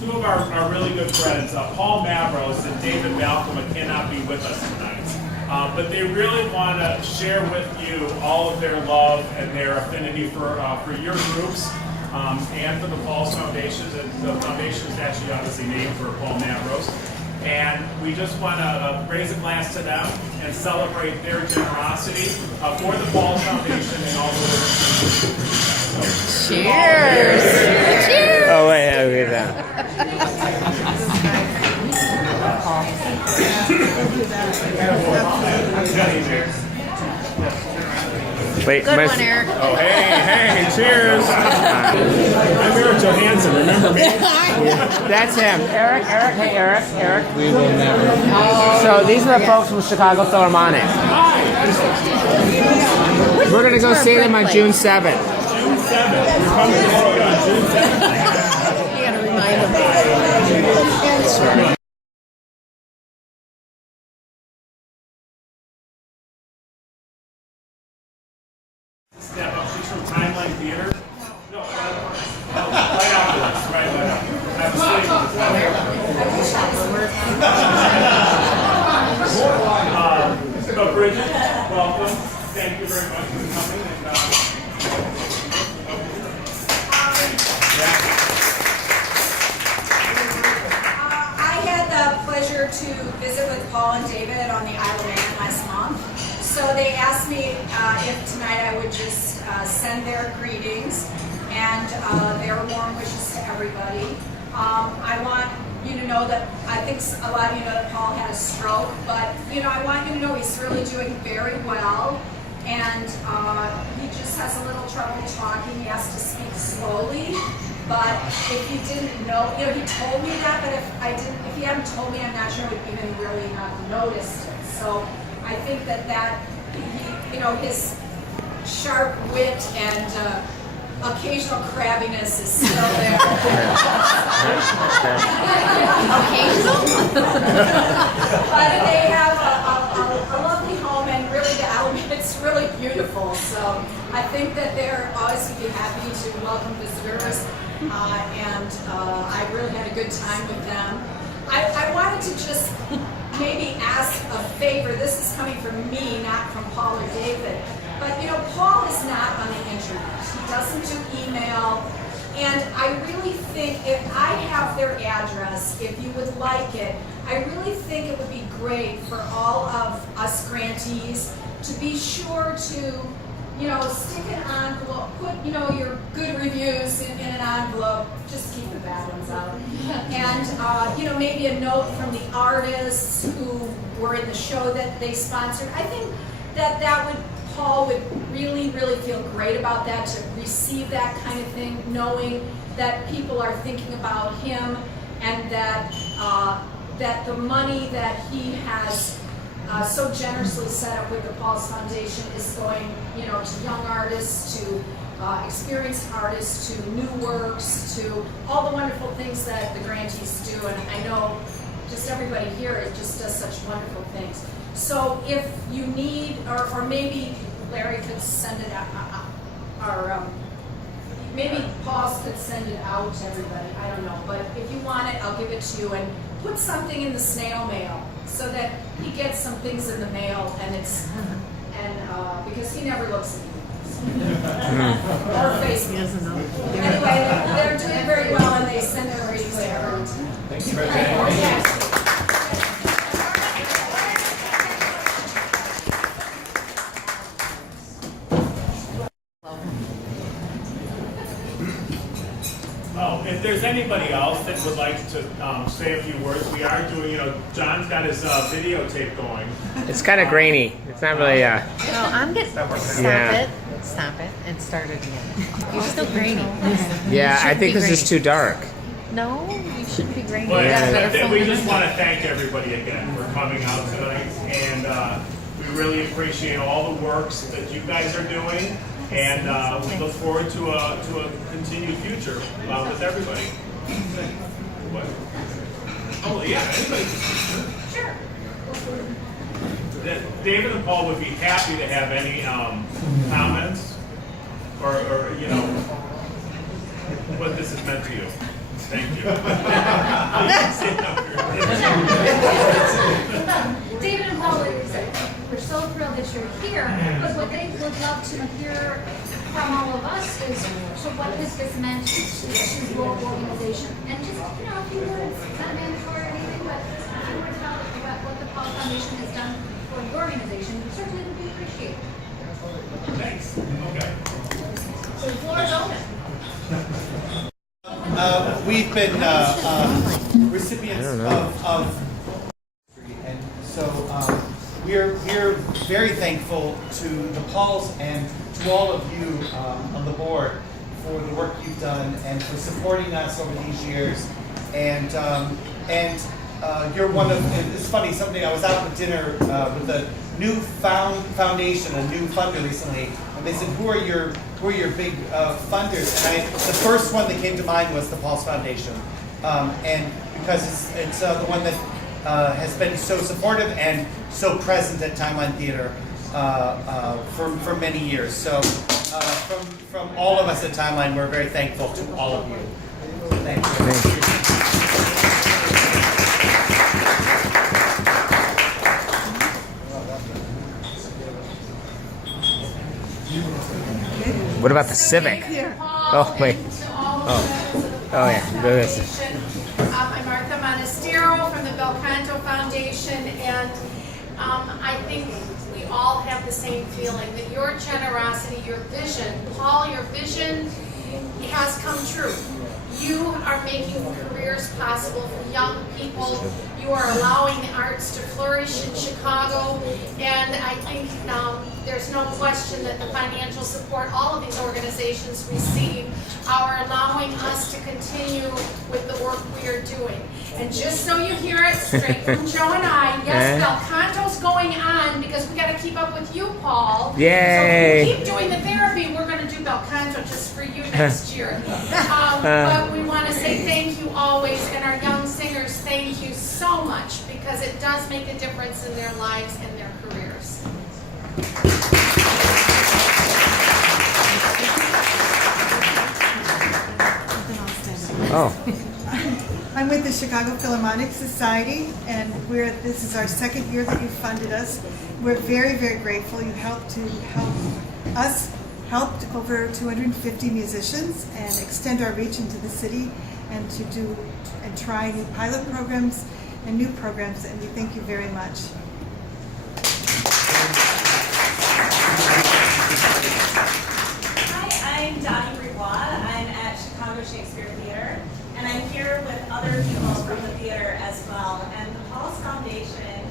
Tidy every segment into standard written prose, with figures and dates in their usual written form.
two of our really good friends, Paul Mavros and David Malcolm, cannot be with us tonight. But they really want to share with you all of their love and their affinity for your groups and for the Paul's Foundation. And the foundation is actually obviously named for Paul Mavros. And we just want to raise a glass to them and celebrate their generosity for the Paul's Foundation and all the work. So, cheers! Cheers! Oh, wait, okay, that. Wait, Good one, Eric. Oh, hey, cheers! I'm Eric Johansson, remember me? That's him. Eric, hey, Eric. We will never. So these are the folks from Chicago Philharmonic. We're going to go see them on June 7th. June 7th. We're coming to see you on June 7th. You gotta remind them. Step up. She's from Timeline Theater. No, right after this. Right after. I was sleeping. So Bridget, welcome. Thank you very much for coming. I had the pleasure to visit with Paul and David on the Isle of Man last month. So they asked me if tonight I would just send their greetings and their warm wishes to everybody. I want you to know that I think a lot of you know that Paul had a stroke, but I want you to know he's really doing very well, and he just has a little trouble talking. He has to speak slowly. But if you didn't know, he told me that, but if he hadn't told me, I'm not sure I would even really have noticed it. So I think that his sharp wit and occasional crabbiness is still there. Occasional? But they have a lovely home, and really the Isle of Man, it's really beautiful. So I think that they're always be happy to welcome visitors. And I really had a good time with them. I wanted to just maybe ask a favor. This is coming from me, not from Paul or David. But Paul is not on the internet. He doesn't do email. And I really think if I have their address, if you would like it, I really think it would be great for all of us grantees to be sure to stick an envelope, put, your good reviews in an envelope, just keep the bad ones out. And, maybe a note from the artists who were in the show that they sponsored. I think that Paul would really, really feel great about that, to receive that kind of thing, knowing that people are thinking about him, and that, that the money that he has so generously set up with the Paul's Foundation is going, to young artists, to experienced artists, to new works, to all the wonderful things that the grantees do. And I know just everybody here just does such wonderful things. So if you need, or maybe Larry could send it out, or maybe Paul could send it out to everybody. I don't know, but if you want it, I'll give it to you. And put something in the snail mail so that he gets some things in the mail, and because he never looks at emails or Facebook. Anyway, they're doing very well, and they send their ratings to everyone. Thank you, Bridget. Oh, if there's anybody else that would like to say a few words, we are doing, John's got his videotape going. It's kind of grainy. It's not really, No, I'm getting. Stop Yeah. it. Stop it. And start it again. You're still grainy. yeah, I think this is too dark. No, you shouldn't be grainy. But You got a better phone we than just I want to thank everybody again for coming out tonight, and we really appreciate all the works that you guys are doing, and we look forward to a continued future with everybody. What? Oh yeah, anybody. Sure. David and Paul would be happy to have any comments, or what this has meant to you. Thank you. David and Paul, we're so thrilled that you're here, but what they would love to hear from all of us is, so what has this meant to your organization? And just, a few words, not mandatory or anything, but a few words about what the Paul Foundation has done for your organization, certainly would be appreciated. Thanks. Okay. So the floor is open. We've been recipients of and so we're very thankful to the Pauls and to all of you on the board for the work you've done and for supporting us over these years. And you're one of. It's funny. Someday I was out at dinner with a new foundation, a new funder recently, and they said, "Who are your big funders?" And the first one that came to mind was the Pauls Foundation, and because it's the one that has been so supportive and so present at Timeline Theater for many years. So from all of us at Timeline, we're very thankful to all of you. Thank you. What about the Civic? Oh, wait. Oh, yeah. There it is. I'm Martha Monastero from the Belcanto Foundation, and I think we all have the same feeling that your generosity, your vision, Paul, your vision has come true. You are making careers possible for young people. You are allowing the arts to flourish in Chicago, and I think there's no question that the financial support all of these organizations receive are allowing us to continue with the work we are doing. And just so you hear it straight from Joe and I, yes, Belcanto's going on because we got to keep up with you, Paul. Yay! So if we keep doing the therapy, we're going to do Belcanto just for you next year. But we want to say thank you always, and our young singers, thank you so much, because it does make a difference in their lives and their careers. Oh. I'm with the Chicago Philharmonic Society, and this is our second year that you've funded us. We're very, very grateful. You helped over 250 musicians and extend our reach into the city and try new pilot programs and new programs, and we thank you very much. Hi, I'm Dottie Brivois. I'm at Chicago Shakespeare Theater, and I'm here with other people from the theater as well. And the Pauls Foundation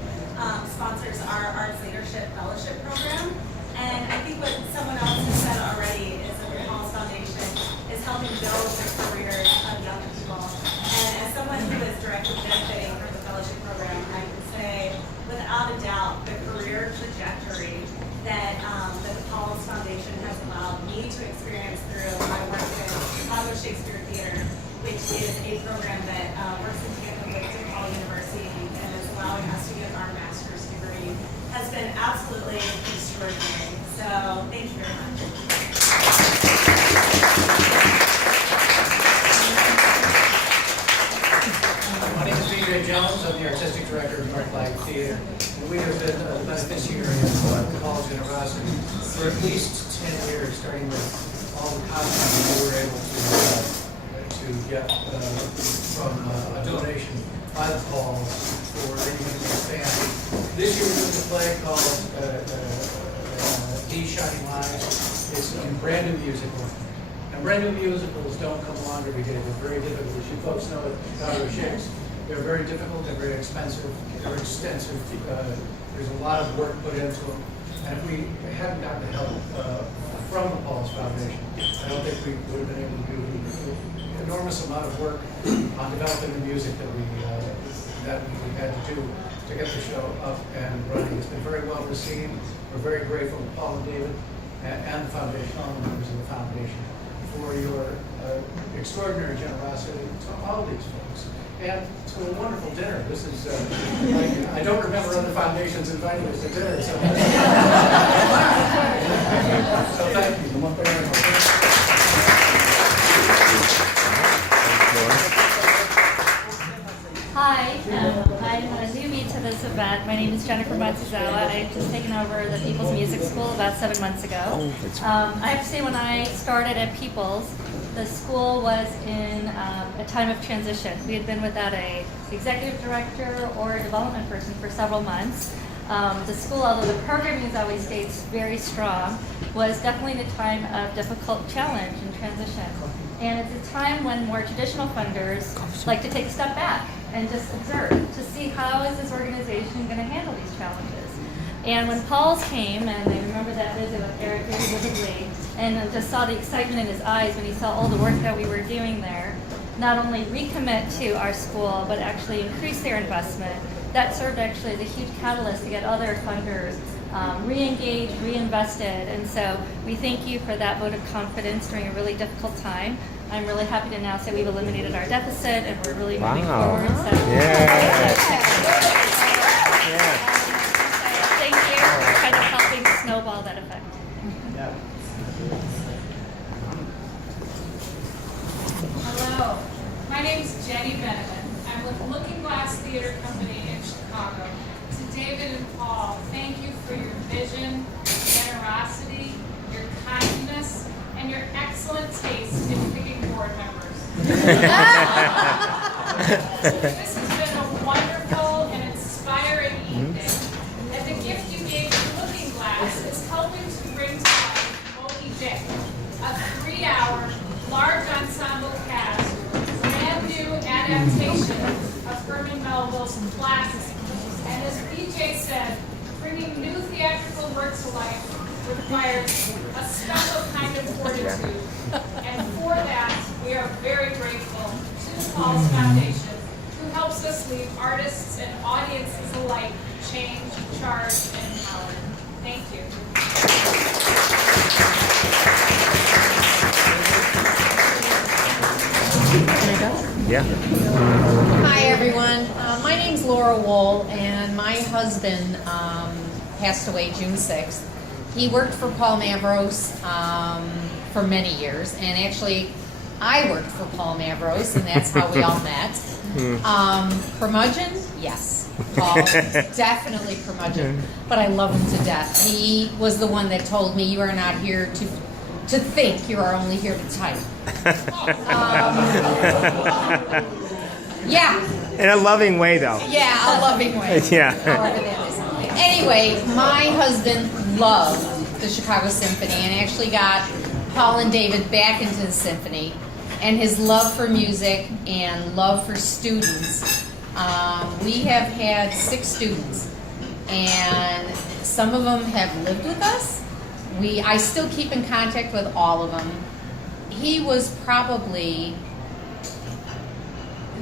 sponsors our Arts Leadership Fellowship Program. And I think what someone else has said already is that the Pauls Foundation is helping build the careers of young people. And as someone who is directly benefiting from the fellowship program, I can say without a doubt the career trajectory that the Pauls Foundation has allowed me to experience through my work with Chicago Shakespeare Theater, which is a program that works in tandem with DePaul University and is allowing us to get our master's degree, has been absolutely extraordinary. So thank you very much. My name is B.J. Jones. I'm the artistic director of North Light Theater. We have been a beneficiary of Paul's generosity for at least 10 years, starting with all the costumes that we were able to get from a donation by the Pauls for anything to expand. This year we're doing a play called These Shining Lives. It's a brand new musical. And brand new musicals don't come along every day. They're very difficult. As you folks know at Chicago Shakes, they're very difficult, they're very expensive, they're extensive. There's a lot of work put into them. And if we hadn't gotten the help from the Pauls Foundation, I don't think we would have been able to do the enormous amount of work on developing the music that we had to do to get the show up and running. It's been very well received. We're very grateful to Paul and David and the foundation, all the members of the foundation, for your extraordinary generosity to all these folks. And to a wonderful dinner. This is, I don't remember other foundations inviting us to dinner. So, so thank you very much. name's Jennifer Matsuzawa. I've just taken over the People's Music School about 7 months ago. I have to say, when I started at People's, the school was in a time of transition. We had been without a executive director or a development person for several months. The school, although the programming has always stayed very strong, was definitely in a time of difficult challenge and transition. And it's a time when more traditional funders like to take a step back and just observe to see how is this organization going to handle these challenges. And when Paul's came, and I remember that visit with Eric very vividly, and just saw the excitement in his eyes when he saw all the work that we were doing there, not only recommit to our school, but actually increase their investment. That served actually as a huge catalyst to get other funders re-engaged, reinvested, and so we thank you for that vote of confidence during a really difficult time. I'm really happy to announce that we've eliminated our deficit and we're really moving forward. So, thank you for kind of helping snowball that effect. Hello, my name's Jenny Benneman. I'm with Looking Glass Theater Company in Chicago. To David and Paul, thank you for your vision, generosity, your kindness, and your excellent taste in picking board members. This has been a wonderful and inspiring evening, and the gift you gave to Looking Glass is helping to bring to life Moby Dick, a 3-hour, large ensemble cast, brand new adaptation of Herman Melville's classic. And as BJ said, bringing new theatrical work to life requires a special kind of fortitude. And for that, we are very grateful to the Paul's Foundation, who helps us leave artists and audiences alike changed, charged, and empowered. Thank you. Yeah. Hi, everyone. My name's Laura Wohl, and my husband passed away June 6th. He worked for Paul Mavros for many years, and actually, I worked for Paul Mavros, and that's how we all met. Curmudgeon? Yes. Paul, definitely curmudgeon, but I love him to death. He was the one that told me, you are not here to think, you are only here to type. Yeah. In a loving way, though. Yeah, a loving way. Yeah. However that is. Anyway, my husband loved the Chicago Symphony and actually got Paul and David back into the symphony. And his love for music and love for students. We have had 6 students, and some of them have lived with us. I still keep in contact with all of them. He was probably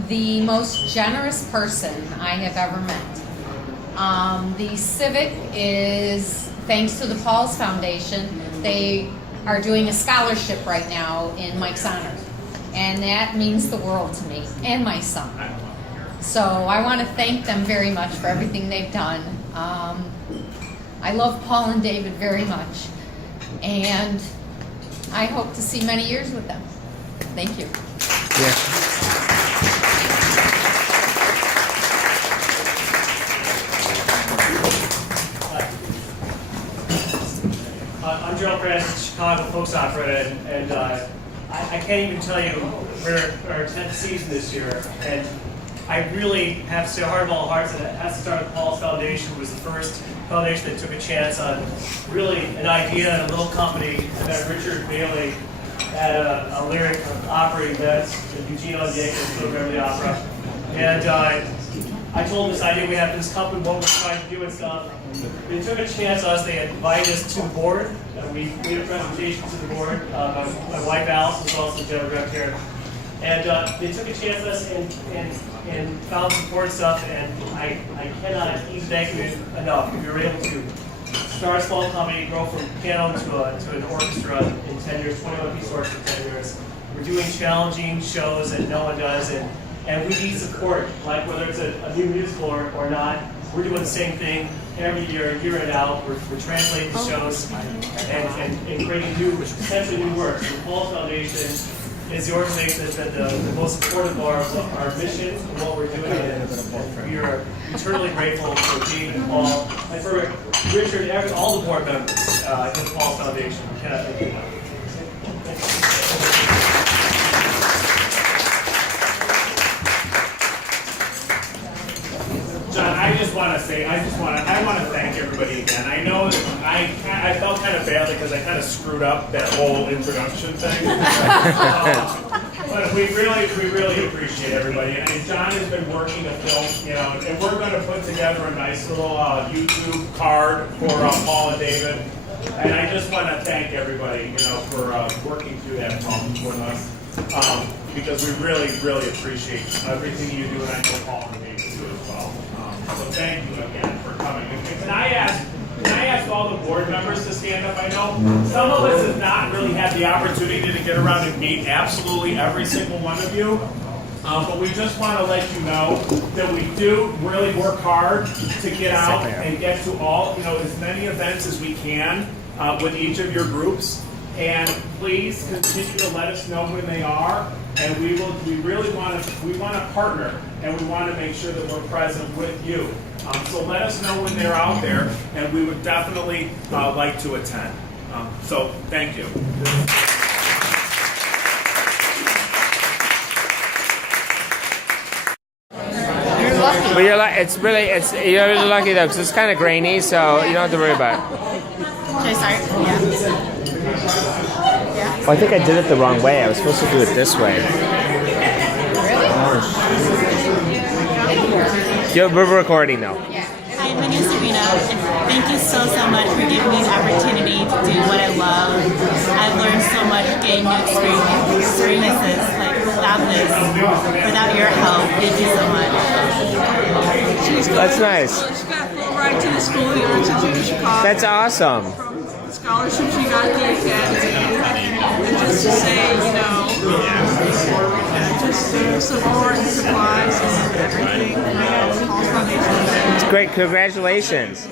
the most generous person I have ever met. The Civic is, thanks to the Paul's Foundation, they are doing a scholarship right now in Mike's honor. And that means the world to me and my son. So I want to thank them very much for everything they've done. I love Paul and David very much. And I hope to see many years with them. Thank you. I'm Gerald Francis, Chicago Folks Opera, and I can't even tell you we're our 10th season this year, and I really have to say, heart of all hearts, that it has to start with Paul's Foundation. It was the first foundation that took a chance on really an idea in a little company, and then Richard Bailey had a lyric of opera events, the Eugenio Diego program of the opera, and I told them this idea we have this company, what we're trying to do and stuff. They took a chance on us. They invited us to the board. We made a presentation to the board. My wife Alice was also the general director here. And they took a chance on us and found support stuff, and I cannot even thank you enough. We were able to start a small company, grow from piano to an orchestra in 10 years, 21-piece orchestra in 10 years. We're doing challenging shows that no one does, and we need support, like whether it's a new musical or not. We're doing the same thing every year in out. We're translating the shows and creating new, essentially new works. The Paul's Foundation is the organization that's been the most supportive of our mission and what we're doing. And we are eternally grateful for Dave and Paul, and for Richard and all the board members at the Paul Foundation. We cannot thank you enough. John, I want to thank everybody again. I know that I felt kind of badly because I kind of screwed up that whole introduction thing. But we really appreciate everybody. And John has been working to film, and we're going to put together a nice little YouTube card for Paul and David. And I just want to thank everybody, for working through that problem with us. Because we really appreciate everything you do, and I know Paul and David do as well. So thank you again for coming. And can I ask all the board members to stand up? I know some of us have not really had the opportunity to get around and meet absolutely every single one of you. But we just want to let you know that we do really work hard to get out and get to all, as many events as we can with each of your groups. And please continue to let us know when they are. And we really want to partner, and we want to make sure that we're present with you. So let us know when they're out there, and we would definitely like to attend. So thank you. But you're really lucky though, because it's kind of grainy, so you don't have to worry about it. Should I start? Yeah. Well, I think I did it the wrong way. I was supposed to do it this way. Yeah, we're recording though. Hi, my name is Serena, and thank you so much for giving me the opportunity to do what I love. I've learned so much, gained new experiences. Without this, without your help, thank you so much. That's nice. She got full ride to the school, the Arts Institute of Chicago. That's awesome. From the scholarship she got at the academy. And just to say, just support and supplies and everything. Paul's Foundation. It's great. Congratulations.